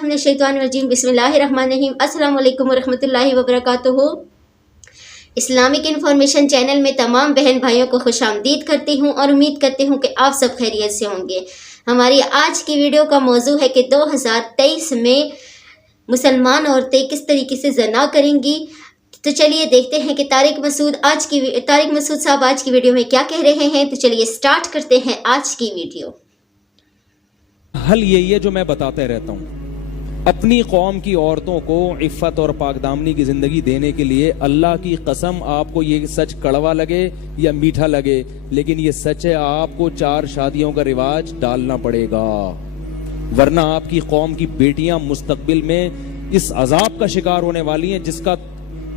बिस्मिल्लाह मिनश्शैतानिर्रजीम बिस्मिल्लाहिर्रहमानिर्रहीम अस्सलाम वालेकुम वरहमतुल्लाहि वबरकातुहू। इस्लामिक इन्फॉर्मेशन चैनल में तमाम बहन भाइयों को खुशामदीद करती हूँ और उम्मीद करती हूँ कि आप सब खैरियत से होंगे। हमारी आज की वीडियो का मौजू है कि 2023 में मुसलमान औरतें किस तरीके से ज़ना करेंगी। तो चलिए देखते हैं कि तारिक मसूद साहब आज की वीडियो में क्या कह रहे हैं। तो चलिए स्टार्ट करते हैं आज की वीडियो। हल यही है जो मैं बताते रहता हूँ, अपनी कौम की औरतों को इफ़्फ़त और पाकदामनी की जिंदगी देने के लिए अल्लाह की कसम, आपको ये सच कड़वा लगे या मीठा लगे, लेकिन ये सच है, आपको 4 शादियों का रिवाज डालना पड़ेगा, वरना आपकी कौम की बेटियां मुस्तकबिल में इस अजाब का शिकार होने वाली हैं जिसका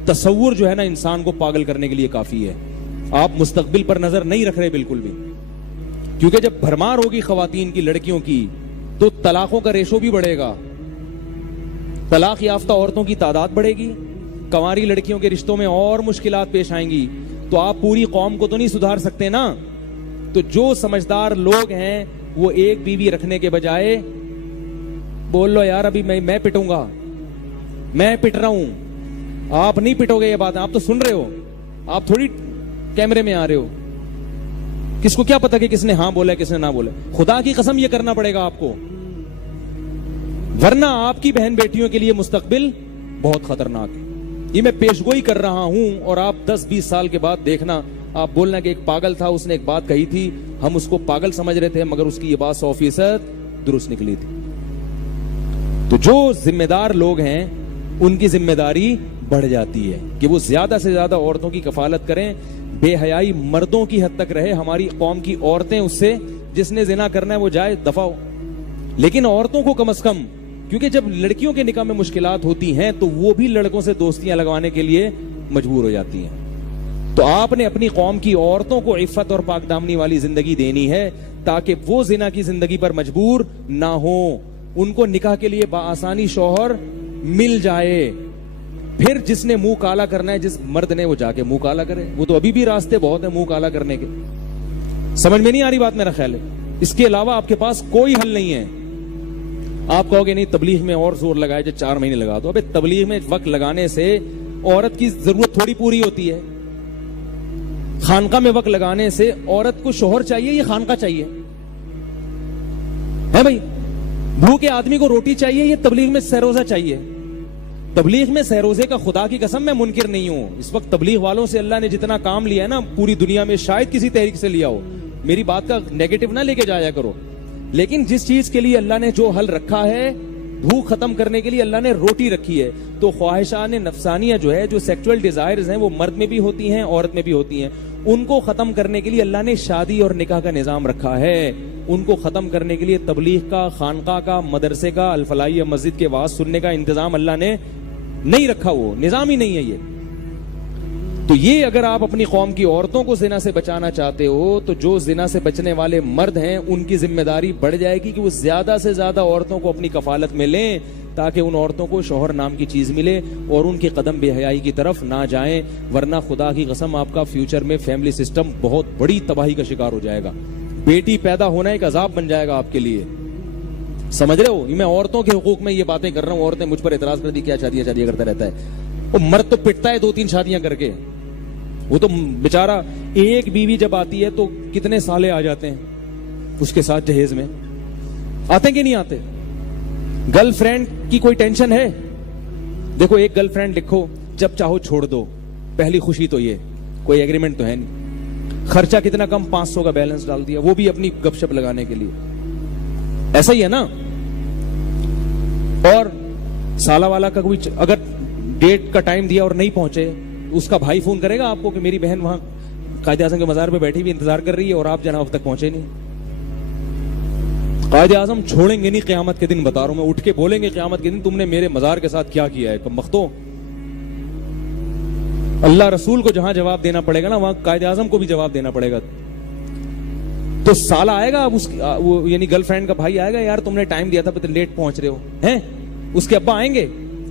तसव्वुर जो है ना इंसान को पागल करने के लिए काफी है। आप मुस्तकबिल पर नजर नहीं रख रहे बिल्कुल भी, क्योंकि जब भरमार होगी खवातीन की, लड़कियों की, तो तलाकों का रेशो भी बढ़ेगा, तलाक याफ्ता औरतों की तादाद बढ़ेगी, कंवारी लड़कियों के रिश्तों में और मुश्किलात पेश आएंगी। तो आप पूरी कौम को तो नहीं सुधार सकते ना। तो जो समझदार लोग हैं वो एक बीवी रखने के बजाय बोल लो यार अभी मैं पिटूंगा, मैं पिट रहा हूं। आप नहीं पिटोगे, ये बात आप तो सुन रहे हो, आप थोड़ी कैमरे में आ रहे हो। किसको क्या पता कि किसने हाँ बोला किसने ना बोला। खुदा की कसम ये करना पड़ेगा आपको, वरना आपकी बहन बेटियों के लिए मुस्तकबिल बहुत खतरनाक है। ये मैं पेशगोई कर रहा हूं और आप 10-20 साल के बाद देखना, आप बोलना कि एक पागल था, उसने एक बात कही थी, हम उसको पागल समझ रहे थे, मगर उसकी ये बात 100% दुरुस्त निकली थी। तो जो जिम्मेदार लोग हैं उनकी जिम्मेदारी बढ़ जाती है कि वो ज्यादा से ज्यादा औरतों की कफालत करें। बेहयाई मर्दों की हद तक रहे, हमारी कौम की औरतें उससे, जिसने जिना करना है वो जाए, दफा हो। लेकिन औरतों को कम से कम, क्योंकि जब लड़कियों के निकाह में मुश्किलात होती हैं तो वो भी लड़कों से दोस्तियां लगवाने के लिए मजबूर हो जाती हैं। तो आपने अपनी कौम की औरतों को इफ़्फ़त और पाकदामनी वाली जिंदगी देनी है ताकि वो जिना की जिंदगी पर मजबूर ना हो, उनको निकाह के लिए बाआसानी शौहर मिल जाए। फिर जिसने मुंह काला करना है, जिस मर्द ने, वो जाके मुंह काला करे। वो तो अभी भी रास्ते बहुत है मुंह काला करने के। समझ में नहीं आ रही बात, मेरा ख्याल है। इसके अलावा आपके पास कोई हल नहीं है। आप कहोगे नहीं तबलीग में और जोर लगाए, जो 4 महीने लगा दो। अबे तबलीग में वक्त लगाने से औरत की जरूरत थोड़ी पूरी होती है। खानका में वक्त लगाने से औरत को शोहर चाहिए या खानका चाहिए? है भाई, भूखे आदमी को रोटी चाहिए या तबलीग में सहरोजा चाहिए? तबलीग में सहरोजे का खुदा की कसम मैं मुनकिर नहीं हूं। इस वक्त तबलीग वालों से अल्लाह ने जितना काम लिया है ना पूरी दुनिया में, शायद किसी तहरीक से लिया हो। मेरी बात का नेगेटिव ना लेके जाया करो, लेकिन जिस चीज के लिए अल्लाह ने जो हल रखा है, भूख खत्म करने के लिए अल्लाह ने रोटी रखी है। तो ख्वाहिशान नफसानिया जो है, जो सेक्सुअल डिजायर्स हैं, वो मर्द में भी होती हैं, औरत में भी होती हैं। उनको खत्म करने के लिए अल्लाह ने शादी और निकाह का निजाम रखा है। उनको खत्म करने के लिए तबलीग का, खानका का, मदरसे का, अल-फलाह या मस्जिद के वाज सुनने का इंतजाम अल्लाह ने नहीं रखा, वो निजाम ही नहीं है ये। तो ये अगर आप अपनी कौम की औरतों को जिना से बचाना चाहते हो, तो जो जिना से बचने वाले मर्द हैं उनकी जिम्मेदारी बढ़ जाएगी कि वो ज्यादा से ज्यादा औरतों को अपनी कफालत में लें, ताकि उन औरतों को शौहर नाम की चीज मिले और उनके कदम बेहयाई की तरफ ना जाएं। वरना खुदा की कसम आपका फ्यूचर में फैमिली सिस्टम बहुत बड़ी तबाही का शिकार हो जाएगा। बेटी पैदा होना एक अजाब बन जाएगा आपके लिए। समझ रहे हो? मैं औरतों के हुकूक में ये बातें कर रहा हूँ। औरतें मुझ पर एतराज कर दी, क्या शादियां करता रहता है। वो मर्द तो पिटता है 2-3 शादियां करके। वो तो बेचारा, एक बीवी जब आती है तो कितने साले आ जाते हैं उसके साथ जहेज में, आते कि नहीं आते? गर्लफ्रेंड की कोई टेंशन है? देखो, एक गर्लफ्रेंड लिखो, जब चाहो छोड़ दो। पहली खुशी तो ये, कोई एग्रीमेंट तो है नहीं। खर्चा कितना कम, 500 का बैलेंस डाल दिया, वो भी अपनी गपशप लगाने के लिए। ऐसा ही है ना। और साला वाला का कोई अगर डेट का टाइम दिया और नहीं पहुंचे, उसका भाई फोन करेगा आपको कि मेरी बहन वहां कायदे आजम के मजार पे बैठी हुई इंतजार कर रही है और आप जनाब तक पहुंचे नहीं। कायदे आजम छोड़ेंगे नहीं क़यामत के दिन, बता रहा हूं मैं। उठ के बोलेंगे क़यामत के दिन, तुमने मेरे मजार के साथ क्या किया है कमबख्तो। अल्लाह रसूल को जहां जवाब देना पड़ेगा ना, वहां कायदे आजम को भी जवाब देना पड़ेगा। तो साला आएगा, अब उसकी वो यानी गर्लफ्रेंड का भाई आएगा, यार तुमने टाइम दिया था पर लेट पहुंच रहे हो हैं। उसके अब्बा आएंगे,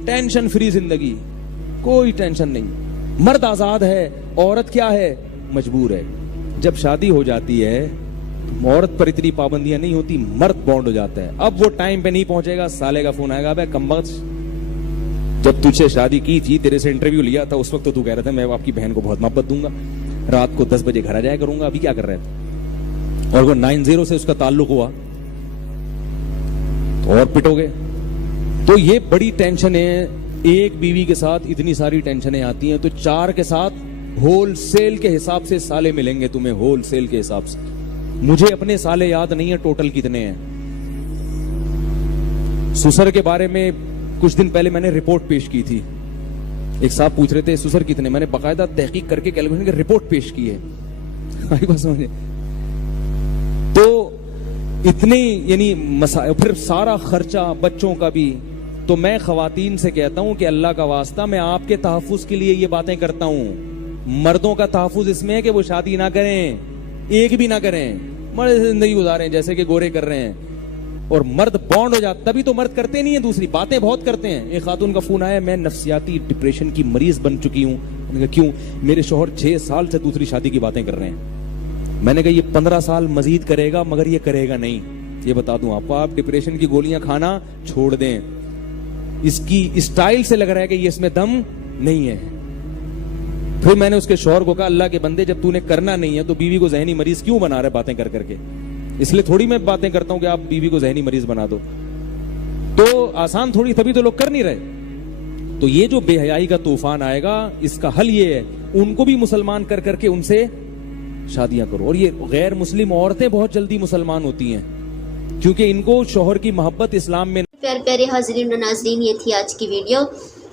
टेंशन फ्री जिंदगी, कोई टेंशन नहीं। मर्द आजाद है, औरत क्या है, मजबूर है। जब शादी हो जाती है عورت پر اتنی پابندیاں نہیں ہوتی, مرد بانڈ ہو جاتا ہے. اب وہ ٹائم پہ نہیں پہنچے گا, سالے کا فون آئے گا, بھائی کمبخت جب تجھ سے شادی کی تھی, تیرے سے انٹرویو لیا تھا, اس وقت تو کہہ رہا تھا میں آپ کی بہن کو بہت محبت دوں گا, رات کو 10 بجے گھر آ جایا کروں گا, ابھی کیا کر رہے تھے. اور وہ 90 سے اس کا تعلق ہوا تو اور پٹو گے. تو یہ بڑی ٹینشن ہے. ایک بیوی کے ساتھ اتنی ساری ٹینشنیں آتی ہیں, تو 4 کے ساتھ ہول سیل کے حساب سے سالے ملیں گے تمہیں, ہول سیل کے حساب سے. مجھے اپنے سالے یاد نہیں ہے ٹوٹل کتنے ہیں. سسر کے بارے میں کچھ دن پہلے میں نے رپورٹ پیش کی تھی. ایک صاحب پوچھ رہے تھے سسر کتنے, میں نے باقاعدہ تحقیق کر کے کیلکولیشن کی رپورٹ پیش کی ہے. تو اتنے یعنی پھر سارا خرچہ بچوں کا بھی. تو میں خواتین سے کہتا ہوں کہ اللہ کا واسطہ میں آپ کے تحفظ کے لیے یہ باتیں کرتا ہوں. مردوں کا تحفظ اس میں ہے کہ وہ شادی نہ کریں, ایک بھی نہ کریں, مرد زندگی گزاریں جیسے کہ گورے کر رہے ہیں. اور مرد بانڈ ہو جاتا, تبھی تو مرد کرتے نہیں ہیں, دوسری باتیں بہت کرتے ہیں. ایک خاتون کا فون آیا, میں نفسیاتی ڈپریشن کی مریض بن چکی ہوں. میں نے کہا کیوں؟ میرے شوہر 6 سال سے دوسری شادی کی باتیں کر رہے ہیں. میں نے کہا یہ 15 سال مزید کرے گا, مگر یہ کرے گا نہیں, یہ بتا دوں آپ کو. آپ ڈپریشن کی گولیاں کھانا چھوڑ دیں. اس کی اسٹائل سے لگ رہا ہے کہ یہ اس میں دم نہیں ہے. پھر میں نے اس کے شوہر کو کہا اللہ کے بندے, جب تو نے کرنا نہیں ہے تو بیوی کو ذہنی مریض کیوں بنا رہے باتیں کر کر کے؟ اس لیے تھوڑی میں باتیں کرتا ہوں کہ آپ بیوی کو ذہنی مریض بنا دو. تو آسان تھوڑی, تبھی تو لوگ کر نہیں رہے. تو یہ جو بے حیائی کا طوفان آئے گا, اس کا حل یہ ہے ان کو بھی مسلمان کر کر کے ان سے شادیاں کرو. اور یہ غیر مسلم عورتیں بہت جلدی مسلمان ہوتی ہیں کیونکہ ان کو شوہر کی محبت اسلام میں. پیارے حاضرین و ناظرین, یہ تھی آج کی ویڈیو.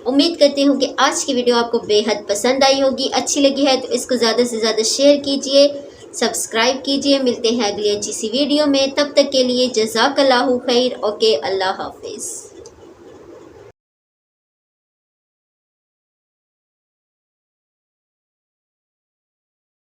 امید کرتے ہوں کہ آج کی ویڈیو آپ کو بے حد پسند آئی ہوگی. اچھی لگی ہے تو اس کو زیادہ سے زیادہ شیئر کیجئے, سبسکرائب کیجئے. ملتے ہیں اگلی اچھی سی ویڈیو میں, تب تک کے لیے جزاک اللہ خیر. اوکے, اللہ حافظ.